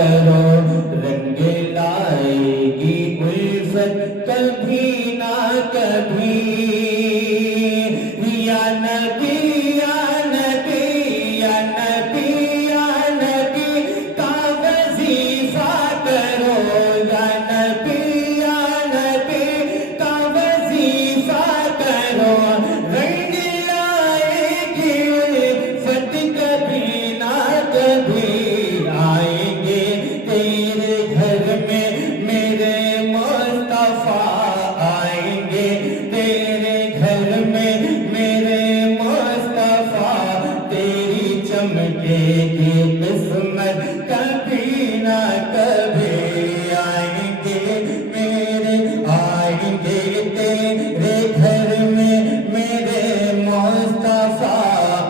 کرو رنگ لائے گی الفت کبھی نہ کبھی یا نبی یا نبی یا نبی یا نبی کا وظیفہ کرو یا نبی کا وظیفہ کرو رنگ لائے گی الفت کبھی نہ کبھی آئیں گے تیرے گھر میں میرے مصطفیٰ آئیں گے تیرے گھر میں میرے مصطفیٰ تیری چمکے گی قسمت کبھی نہ کبھی آئیں گے تیرے گھر میں میرے مصطفیٰ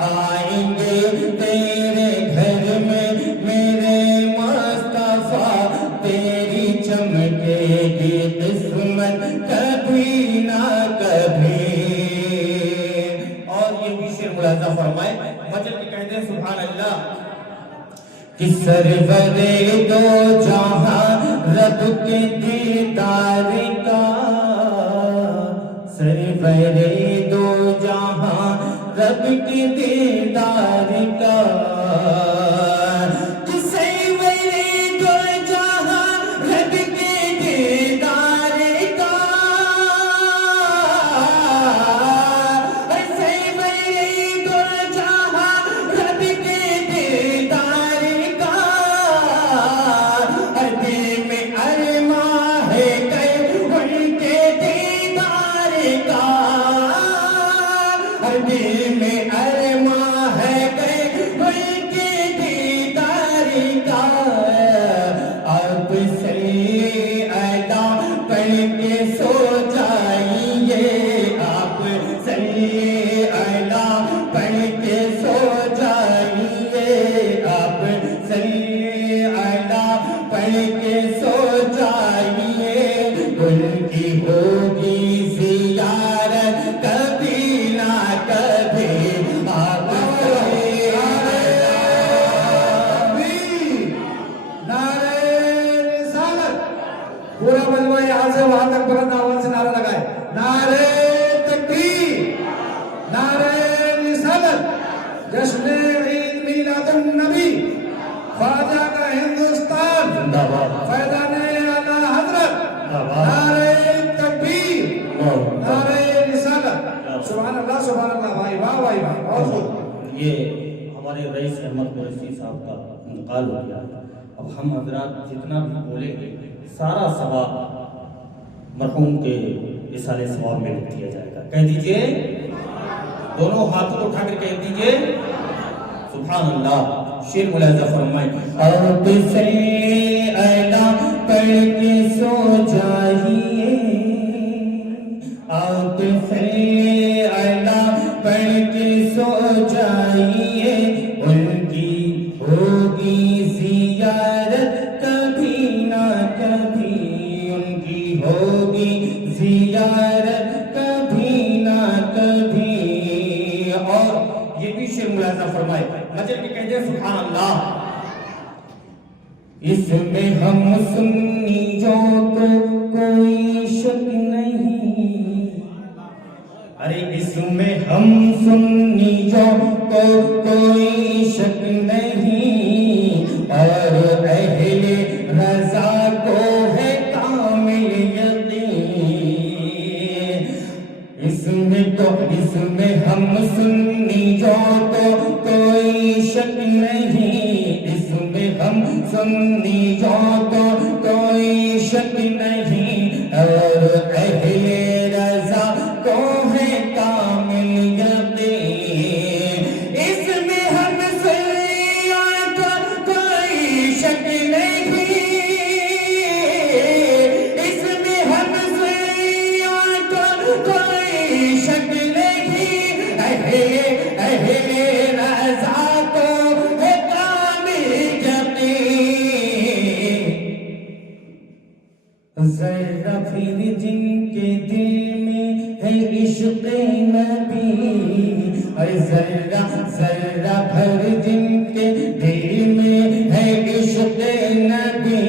آئیں گے تیرے گھر میں میرے مصطفیٰ تیری چمکے گی قسمت کبھی نہ کبھی. اور یہ بھی شعر ملاحظہ فرمائے مجل کے کہتے ہیں سبحان اللہ کہ سرور دو جہاں رب کے دیدار کا سرور دو جہاں رب کے دیدار کا پورا مجمع یہاں سے وہاں تک بلند آواز سے نعرہ لگائے نعرہ تکبیر نعرہ رسالت جشن عید میلاد النبی خواجہ کا ہندوستان فیضان اعلیٰ حضرت نعرہ تکبیر نعرہ رسالت سبحان اللہ بھائی واہ بھائی بہت خوب. یہ ہمارے رئیس احمد قریشی صاحب کا انتقال ہو گیا. اب ہم حضرات جتنا بھی بولیں گے سارا ثواب مرحوم کے اصالِ ثواب میں لکھ دیا جائے گا. کہہ دیجئے دونوں ہاتھوں کو اٹھا کر کہہ دیجئے سبحان اللہ. شعر ملاحظہ فرمائیں آپ سے اعلیٰ پڑھ کے سو جائیے آپ سے اعلیٰ پڑھ کے سو جائیے ان کی ہوگی زیارت کبھی نہ کبھی ان کی ہوگی زیارت کبھی نہ کبھی. اور یہ بھی شعر ملاحظہ فرمائے مجل کے کہتے ہیں سبحان اللہ. اس میں ہم سنیوں کو کوئی شک نہیں ارے اس میں ہم سنیوں کو کوئی شک نہیں اور اہل رضا کو ہے کامل یقین. اس میں ہم سنیوں کو کوئی شک نہیں اس میں ہم سنیوں کو کوئی شک نہیں اور اہل رضا کو ہے کامل یقین. اس میں ہم سنیوں کو کوئی شک نہیں اس میں ہم سنیوں کو کوئی شک نہیں اہل رضا کو ہے کامل یقین. ذرہ پھر جن کے دل میں ہے عشق نبی اور ذرہ بھر جن کے دل میں ہے عشق نبی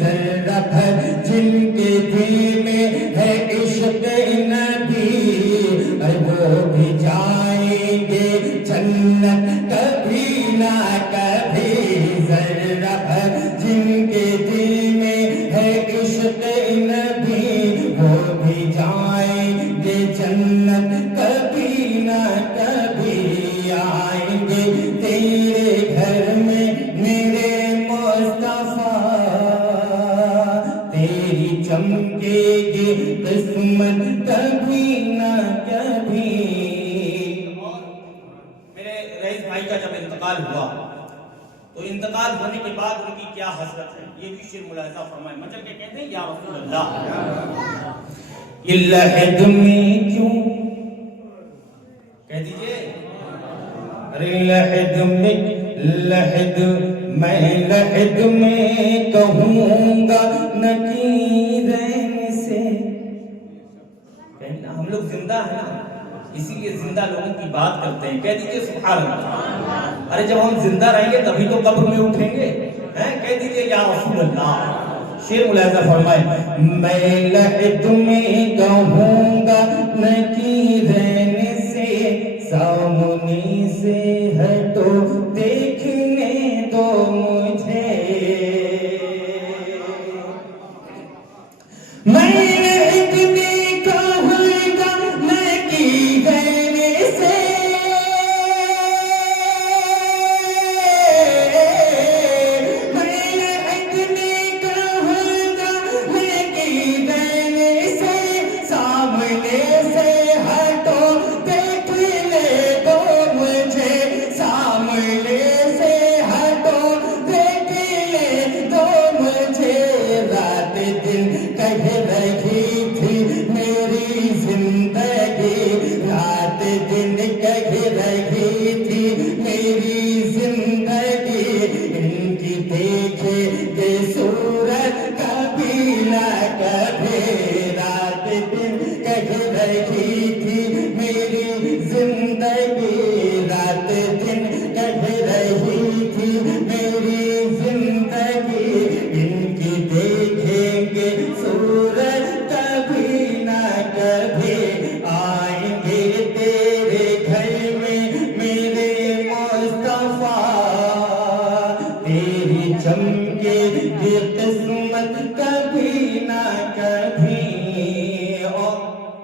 ذرہ بھر جن کے دل میں ہے عشق نبی وہ بھی جائیں گے جنت کبھی نہ کبھی ذرہ بھر جن کے دل میں ہے عشق نبی وہ بھی جائیں گے جنت کبھی نہ کبھی آئیں گے تیرے گھر میں میرے مصطفیٰ تیری چمکے گی قسمت کبھی نہ کبھی. میرے رئیس بھائی کا جب انتقال ہوا تو انتقال ہونے کے بعد ان کی کیا حسرت ہے یہ بھی شعر ملاحظہ فرمائیں. مطلب کہ کہتے ہیں یا رسول اللہ یہ لحد میں کیوں کہہ دیجئے ارے لحد میں لحد میں کہوں گا نکیرین سے. ہم لوگ زندہ ہیں نا اسی لیے زندہ لوگوں کی بات کرتے ہیں. کہہ دیجئے سبحان اللہ. ارے جب ہم زندہ رہیں گے تبھی تو قبر میں اٹھیں گے. کہہ دیجئے یا رسول اللہ. شعر ملاحظہ فرمائے میں لحد میں کہوں گا نکیرین سے سامنے سے ہٹو دیکھنے دو مجھے. میں لحد میں کہوں گا نکیرین سے میں لحد میں کہوں گا نکیرین سے سامنے سے ہٹو دیکھنے دو مجھے سامنے سے ہٹو دیکھنے دو مجھے. رات دن کہہ رہی تھی میری زندگی رات دن کہہ رہی تھی میری زندگی ان کی دیکھے کہ صورت کبھی نہ کبھی. رات دن کہہ رہی تھی میری زندگی رات دن کہہ رہی تھی میری زندگی ان کی دیکھیں گے صورت کبھی نہ کبھی. آئیں گے تیرے گھر میں میرے مصطفیٰ تیری چمکے گی قسمت کبھی نہ کبھی. اور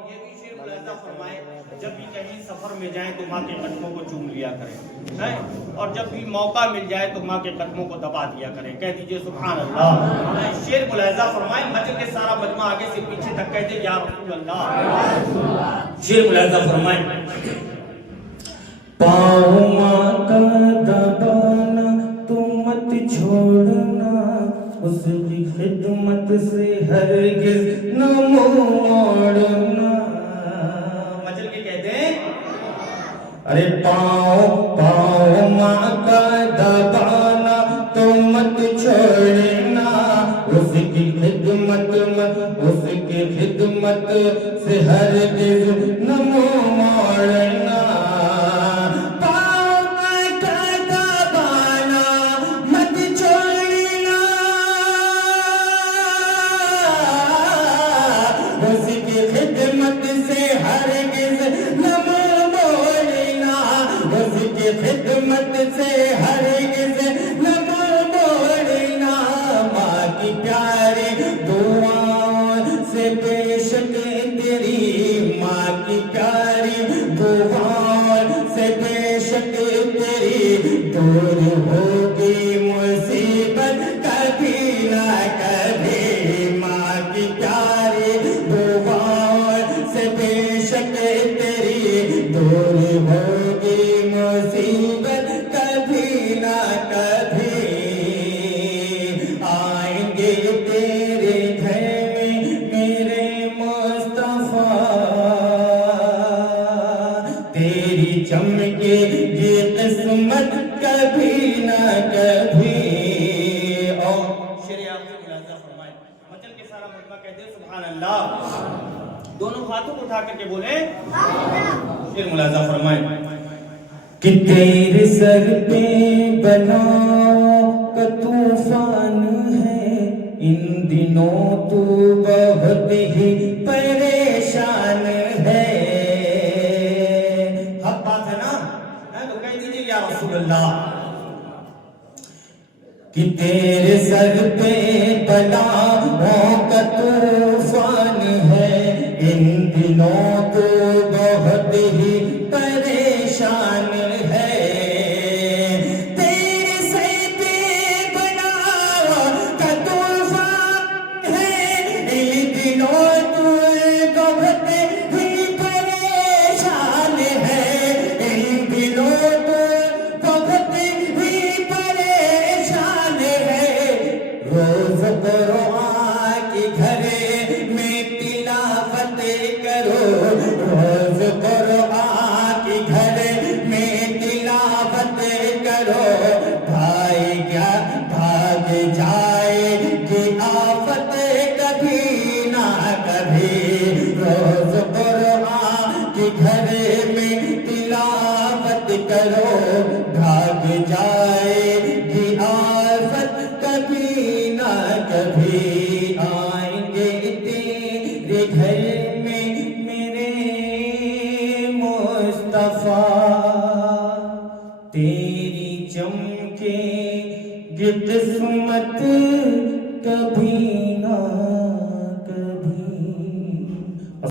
یہ بھی شعر ملاحظہ فرمائیں جب بھی کہیں سفر میں جائیں تو ماں کے قدموں کو چوم لیا کریں اور جب بھی موقع مل جائے تو ماں کے قدموں کو دبا دیا کریں. کہہ دیجئے سبحان اللہ. شعر ملاحظہ فرمائیں مجلس کے سارا مجمع آگے سے پیچھے تک کہتے یا رسول اللہ. شعر ملاحظہ فرمائیں پاؤں ماں کا دبانا تو مت چھوڑنا اس کی خدمت سے ہرگز نہ موڑنا. مجل کے کہتے ہیں ارے پاؤں ماں کا دبانا تو مت چھوڑنا اس کی خدمت سے ہرگز نہ موڑنا. پاؤں کا دبانا مت چھوڑنا اس کی خدمت سے ہرگز نہ موڑنا اس کی خدمت سے ہرگز نہ موڑنا. ماں کی پیاری دعاؤں سے بے شک تیری ماں کی پیاری دعاؤں سے بے شک تیری دور ہوگی مصیبت کبھی نہ کبھی. ماں کی پیاری دعاؤں سے بے شک تیری دور ہوگی مصیبت کبھی نہ کبھی. آئیں گے تیرے گھر میں میرے مصطفیٰ تیری چمکے گی قسمت کبھی نہ کبھی. اور شعر آخر ملاحظہ فرمائیں مجل کے سارا مجمع کہتے ہیں سبحان اللہ. دونوں ہاتھوں کو اٹھا کر کے بولیں شعر ملاحظہ فرمائیں کہ تیرے سر پہ بناؤ کا طوفان ہے، ان دنوں تو بہت ہی پریشان ہے. حق بات ہے نا؟ تو کہہ دیجیے یا رسول اللہ کہ تیرے سر پہ بلاؤں کا طوفان ہے، ان دنوں تو بہت ہی پریشان ہے. تیرے سر پہ بلاؤں کا طوفان ہے، ان دنوں تو بہت ہی پریشان ہے. ان دنوں تو بہت ہی پریشان ہے. روز قرآن کی گھر میں تلاوت کرو، روز قرآن کی گھر میں تلاوت کرو. بھائی کیا بھاگ جائے کہ آفت کبھی نہ کبھی. روز قرآن کی گھر میں تلاوت کرو، بھاگ جائے کہ آفت کبھی نہ کبھی. آئیں گے تیرے گھر میں میرے مصطفیٰ، تیری چمکے گی قسمت کبھی نہ